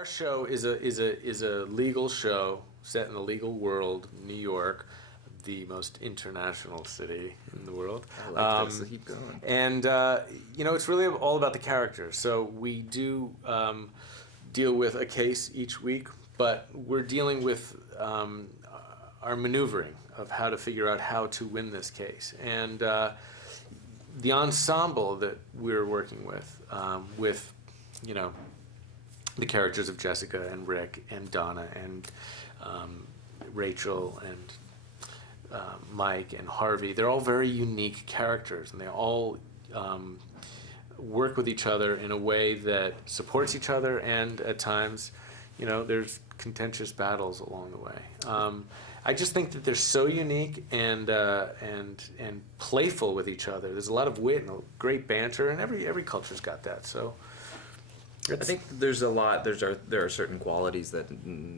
Our show is a legal show set in the legal world, New York, the most international city in the world. I like this. So keep going. And it's really all about the characters. So we do deal with a case each week, but we're dealing with our maneuvering of how to figure out how to win this case. And the ensemble that we're working with the characters of Jessica and Rick and Donna and Rachel and Mike and Harvey, they're all very unique characters, and they all work with each other in a way that supports each other, and at times, there's contentious battles along the way. I just think that they're so unique and playful with each other. There's a lot of wit and great banter, and every culture's got that. So I think there's a lot. There are certain qualities that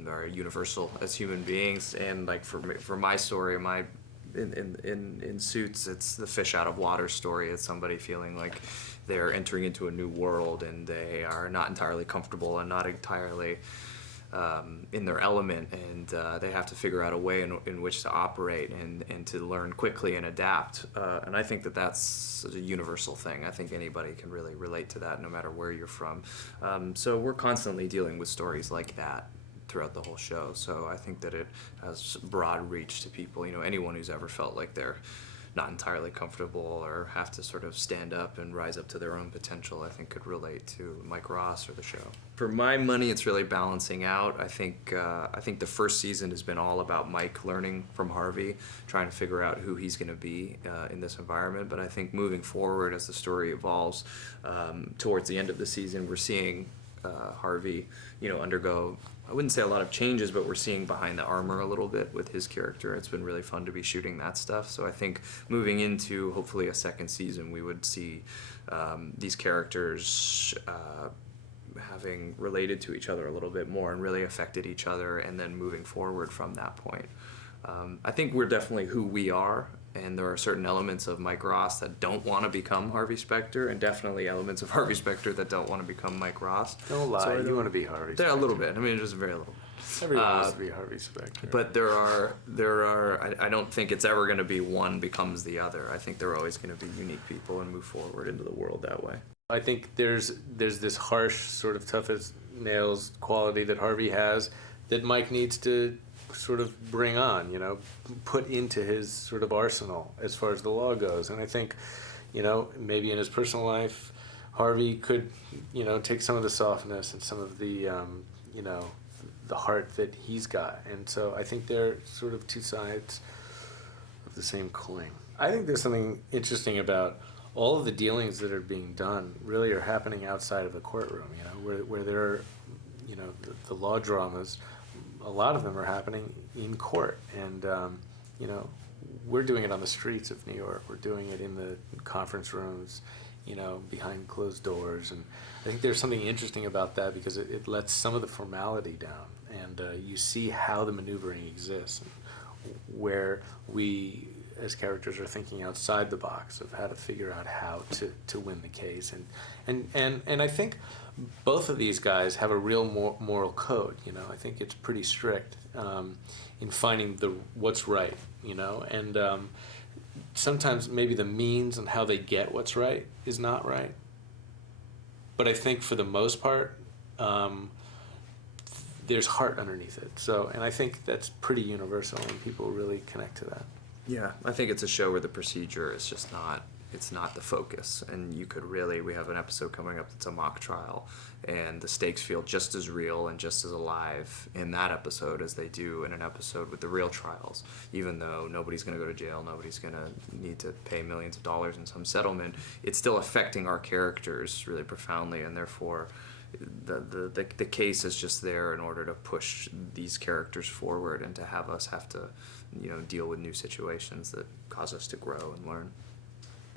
are universal as human beings, and like for my story, in Suits, it's the fish out of water story. It's somebody feeling like they're entering into a new world and they are not entirely comfortable and not entirely in their element, and they have to figure out a way in which to operate and to learn quickly and adapt. And I think that's a universal thing. I think anybody can really relate to that no matter where you're from. So we're constantly dealing with stories like that throughout the whole show. So I think that it has broad reach to people. Anyone who's ever felt like they're not entirely comfortable or have to sort of stand up and rise up to their own potential, I think could relate to Mike Ross or the show. For my money, it's really balancing out. I think the first season has been all about Mike learning from Harvey, trying to figure out who he's going to be in this environment. But I think moving forward as the story evolves, towards the end of the season, we're seeing Harvey, undergo, I wouldn't say a lot of changes, but we're seeing behind the armor a little bit with his character. It's been really fun to be shooting that stuff. So I think moving into hopefully a second season, we would see these characters having related to each other a little bit more and really affected each other, and then moving forward from that point. I think we're definitely who we are, and there are certain elements of Mike Ross that don't want to become Harvey Specter, and definitely elements of Harvey Specter that don't want to become Mike Ross. Don't lie, so you want to be Harvey Specter. A little bit. I mean, just very little. Everyone wants to be Harvey Specter. But there are. I don't think it's ever going to be one becomes the other. I think they're always going to be unique people and move forward into the world that way. I think there's this harsh, sort of tough as nails quality that Harvey has that Mike needs to sort of bring on, put into his sort of arsenal as far as the law goes. And I think, maybe in his personal life, Harvey could, take some of the softness and some of the, the heart that he's got. And so I think they're sort of two sides of the same coin. I think there's something interesting about all of the dealings that are being done really are happening outside of the courtroom, where there are, the law dramas, a lot of them are happening in court, and we're doing it on the streets of New York. We're doing it in the conference rooms, behind closed doors, and I think there's something interesting about that because it lets some of the formality down, and you see how the maneuvering exists, and where we as characters are thinking outside the box of how to figure out how to win the case, and I think both of these guys have a real moral code. I think it's pretty strict in finding what's right. And sometimes maybe the means and how they get what's right is not right. But I think for the most part, there's heart underneath it. So, and I think that's pretty universal, and people really connect to that. Yeah, I think it's a show where the procedure is just not. It's not the focus, and we have an episode coming up that's a mock trial, and the stakes feel just as real and just as alive in that episode as they do in an episode with the real trials. Even though nobody's going to go to jail, nobody's going to need to pay millions of dollars in some settlement, it's still affecting our characters really profoundly, and therefore the case is just there in order to push these characters forward and to have us have to deal with new situations that cause us to grow and learn.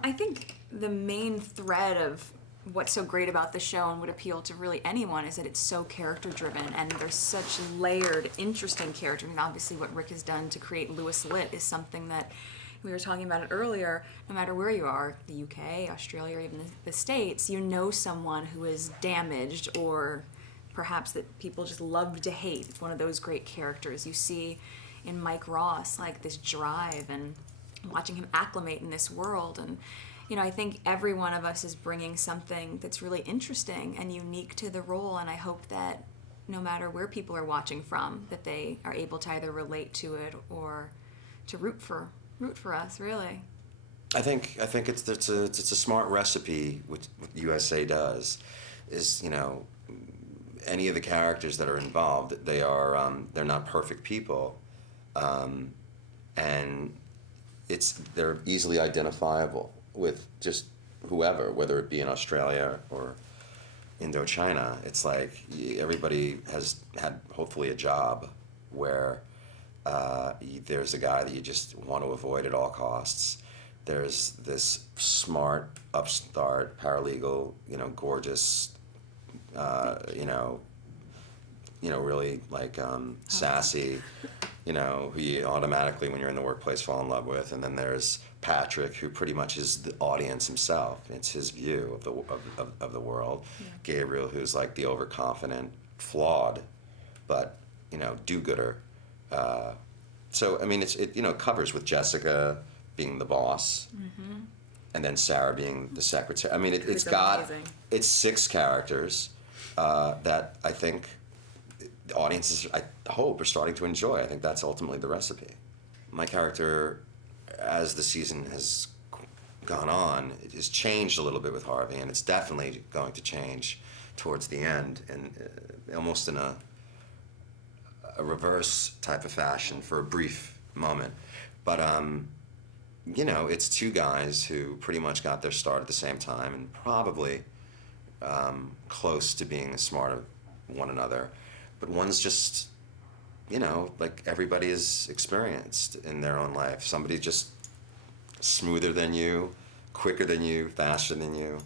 I think the main thread of what's so great about the show and would appeal to really anyone is that it's so character driven, and there's such layered, interesting character. I mean, obviously what Rick has done to create Louis Litt is something that we were talking about it earlier. No matter where you are, the UK, Australia, or even the States, you know someone who is damaged or perhaps that people just love to hate. It's one of those great characters. You see in Mike Ross, like this drive and watching him acclimate in this world. And, you know, I think every one of us is bringing something that's really interesting and unique to the role. And I hope that no matter where people are watching from, that they are able to either relate to it or to root for us, really. I think it's a smart recipe. What USA does is, you know, any of the characters that are involved, they're not perfect people, and they're easily identifiable with just whoever, whether it be in Australia or Indochina. It's like everybody has had hopefully a job where there's a guy that you just want to avoid at all costs. There's this smart upstart paralegal, you know, gorgeous, really like sassy, you know, who you automatically, when you're in the workplace, fall in love with. And then there's Patrick, who pretty much is the audience himself. It's his view of the world. Yeah. Gabriel, who's like the overconfident, flawed, but, you know, do-gooder. So I mean, it covers with Jessica being the boss, mm-hmm. and then Sarah being the secretary. I mean, it's 6 characters that I think the audiences, I hope, are starting to enjoy. I think that's ultimately the recipe. My character, as the season has gone on, it has changed a little bit with Harvey, and it's definitely going to change towards the end, and almost in a reverse type of fashion for a brief moment. But you know, it's 2 guys who pretty much got their start at the same time and probably close to being smart of one another. But one's just, you know, like everybody is experienced in their own life. Somebody's just smoother than you, quicker than you, faster than you,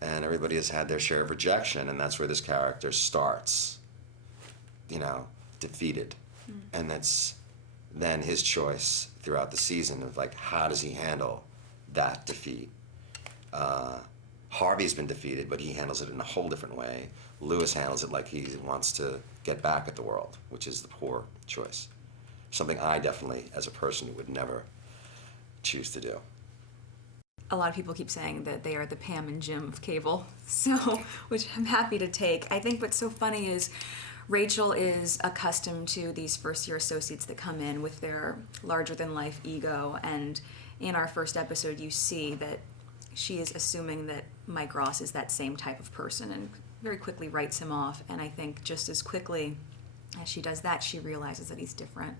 and everybody has had their share of rejection, and that's where this character starts, you know, defeated. And that's then his choice throughout the season of like, how does he handle that defeat? Harvey's been defeated, but he handles it in a whole different way. Lewis handles it like he wants to get back at the world, which is the poor choice. Something I definitely, as a person, would never choose to do. A lot of people keep saying that they are the Pam and Jim of cable, so, which I'm happy to take. I think what's so funny is Rachel is accustomed to these first-year associates that come in with their larger-than-life ego, and in our first episode you see that she is assuming that Mike Ross is that same type of person and very quickly writes him off. And I think just as quickly as she does that, she realizes that he's different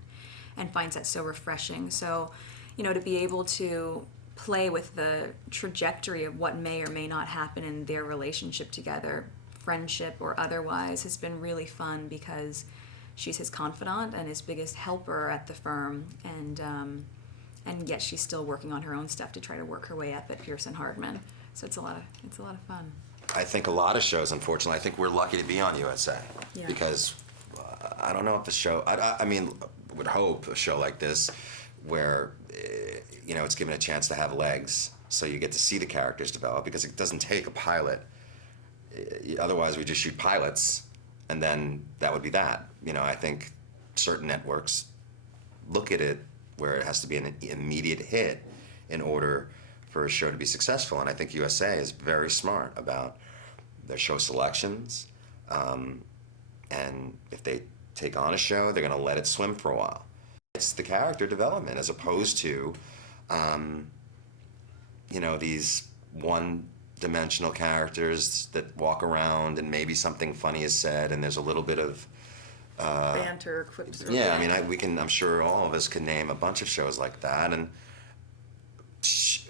and finds that so refreshing. So, you know, to be able to play with the trajectory of what may or may not happen in their relationship together, friendship or otherwise, has been really fun because she's his confidant and his biggest helper at the firm, and yet she's still working on her own stuff to try to work her way up at Pearson Hardman. So it's a lot of fun. I think a lot of shows, unfortunately, I think we're lucky to be on USA, because I don't know if a show, I mean, would hope a show like this where, you know, it's given a chance to have legs, so you get to see the characters develop, because it doesn't take a pilot. Otherwise, we just shoot pilots, and then that would be that. You know, I think certain networks look at it where it has to be an immediate hit in order for a show to be successful. And I think USA is very smart about their show selections. And if they take on a show, they're going to let it swim for a while. It's the character development as opposed to, you know, these one-dimensional characters that walk around and maybe something funny is said and there's a little bit of banter, quips. Yeah, I mean, I'm sure all of us can name a bunch of shows like that. And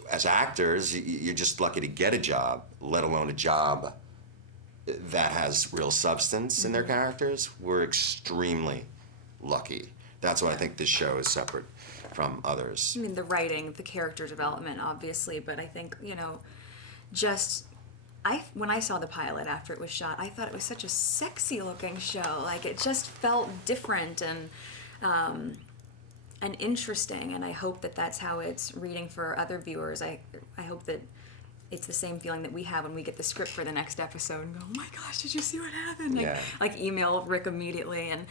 as actors, you're just lucky to get a job, let alone a job that has real substance in their characters. We're extremely lucky. That's why I think this show is separate from others. I mean, the writing, the character development, obviously, but I think, you know, when I saw the pilot after it was shot, I thought it was such a sexy looking show. Like, it just felt different and interesting, and I hope that that's how it's reading for other viewers. I hope that it's the same feeling that we have when we get the script for the next episode and go, oh my gosh, did you see what happened? Like, Yeah. like email Rick immediately. And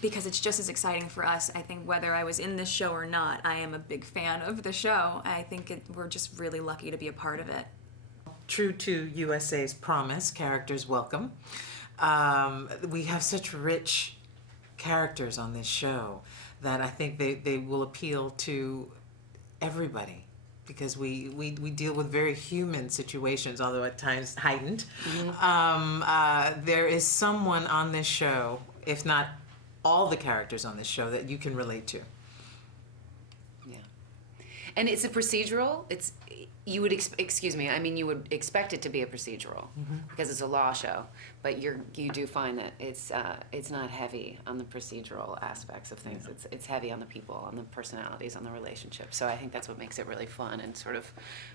because it's just as exciting for us. I think whether I was in this show or not, I am a big fan of the show. I think we're just really lucky to be a part of it. True to USA's promise, characters welcome. We have such rich characters on this show that I think they will appeal to everybody, because we deal with very human situations, although at times heightened. There is someone on this show, if not all the characters on this show, that you can relate to. Yeah. And it's a procedural. You would you would expect it to be a procedural because it's a law show, but you do find that it's not heavy on the procedural aspects of things. Yeah. It's heavy on the people, on the personalities, on the relationships. So I think that's what makes it really fun and sort of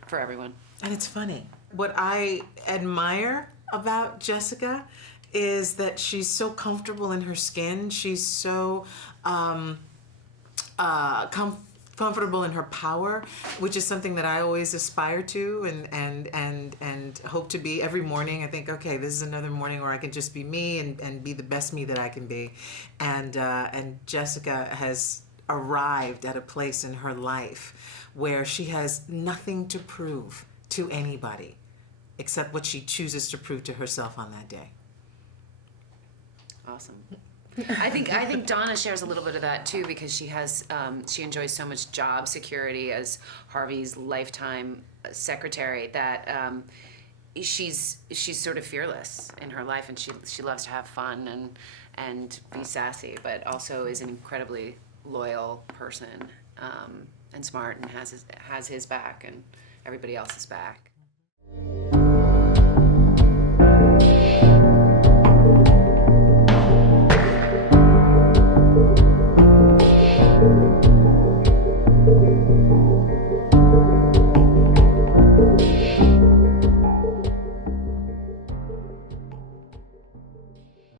for everyone. And it's funny. What I admire about Jessica is that she's so comfortable in her skin. She's so comfortable in her power, which is something that I always aspire to and hope to be every morning. I think, okay, this is another morning where I can just be me and be the best me that I can be. And Jessica has arrived at a place in her life where she has nothing to prove to anybody except what she chooses to prove to herself on that day. Awesome. I think Donna shares a little bit of that too, because she enjoys so much job security as Harvey's lifetime secretary that she's sort of fearless in her life, and she loves to have fun and be sassy, but also is an incredibly loyal person and smart and has his back and everybody else's back.